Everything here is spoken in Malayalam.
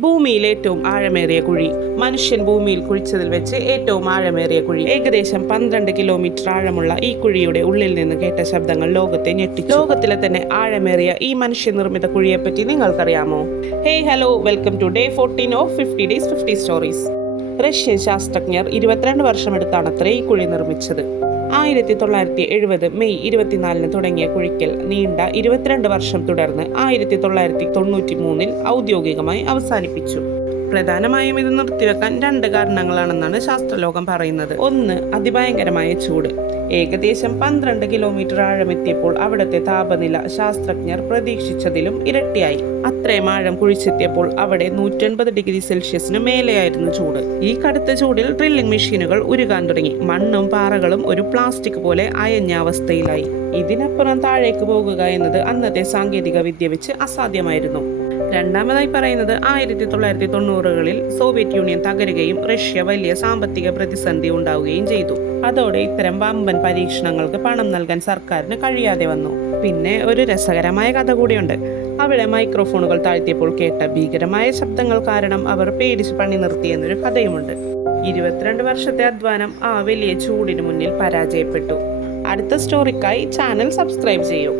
ഭൂമിയിൽ ഏറ്റവും ആഴമേറിയ കുഴി. മനുഷ്യൻ ഭൂമിയിൽ കുഴിച്ചതിൽ വെച്ച് ഏറ്റവും ആഴമേറിയ കുഴി. ഏകദേശം 12 കിലോമീറ്റർ ആഴമുള്ള ഈ കുഴിയുടെ ഉള്ളിൽ നിന്ന് കേട്ട ശബ്ദങ്ങൾ ലോകത്തെ ഞെട്ടിച്ചു. ലോകത്തിലെ തന്നെ ആഴമേറിയ ഈ മനുഷ്യനിർമ്മിത കുഴിയെപ്പറ്റി നിങ്ങൾക്കറിയാമോ? Hey hello, welcome to day 14 of 50 Days 50 Stories. റഷ്യൻ ശാസ്ത്രജ്ഞർ 22 വർഷമെടുത്താണത്രേ ഈ കുഴി നിർമ്മിച്ചത്. 1970 മെയ് 24 തുടങ്ങിയ കുഴിക്കൽ നീണ്ട 22 വർഷം തുടർന്ന് 1993 ഔദ്യോഗികമായി അവസാനിപ്പിച്ചു. പ്രധാനമായും ഇത് നിർത്തിവെക്കാൻ 2 കാരണങ്ങളാണെന്നാണ് ശാസ്ത്രലോകം പറയുന്നത്. ഒന്ന്, അതിഭയങ്കരമായ ചൂട്. ഏകദേശം 12 കിലോമീറ്റർ ആഴമെത്തിയപ്പോൾ അവിടുത്തെ താപനില ശാസ്ത്രജ്ഞർ പ്രതീക്ഷിച്ചതിലും ഇരട്ടിയായി. അത്രയും ആഴം കുഴിച്ചെത്തിയപ്പോൾ അവിടെ 180 ഡിഗ്രി സെൽഷ്യസിന് മേലെയായിരുന്നു ചൂട്. ഈ കടുത്ത ചൂടിൽ ഡ്രില്ലിംഗ് മെഷീനുകൾ ഉരുകാൻ തുടങ്ങി. മണ്ണും പാറകളും ഒരു പ്ലാസ്റ്റിക് പോലെ അയഞ്ഞ അവസ്ഥയിലായി. ഇതിനപ്പുറം താഴേക്ക് പോകുക എന്നത് അന്നത്തെ സാങ്കേതിക വിദ്യ വെച്ച് അസാധ്യമായിരുന്നു. രണ്ടാമതായി പറയുന്നത് 1990കളിൽ സോവിയറ്റ് യൂണിയൻ തകരുകയും റഷ്യ വലിയ സാമ്പത്തിക പ്രതിസന്ധി ഉണ്ടാവുകയും ചെയ്തു. അതോടെ ഇത്തരം വമ്പൻ പരീക്ഷണങ്ങൾക്ക് പണം നൽകാൻ സർക്കാരിന് കഴിയാതെ വന്നു. പിന്നെ ഒരു രസകരമായ കഥ കൂടിയുണ്ട്. അവിടെ മൈക്രോഫോണുകൾ താഴ്ത്തിയപ്പോൾ കേട്ട ഭീകരമായ ശബ്ദങ്ങൾ കാരണം അവർ പേടിച്ച് പണി നിർത്തിയെന്നൊരു കഥയുമുണ്ട്. 22 വർഷത്തെ അധ്വാനം ആ വലിയ ചൂടിന് മുന്നിൽ പരാജയപ്പെട്ടു. അടുത്ത സ്റ്റോറിക്കായി ചാനൽ സബ്സ്ക്രൈബ് ചെയ്യൂ.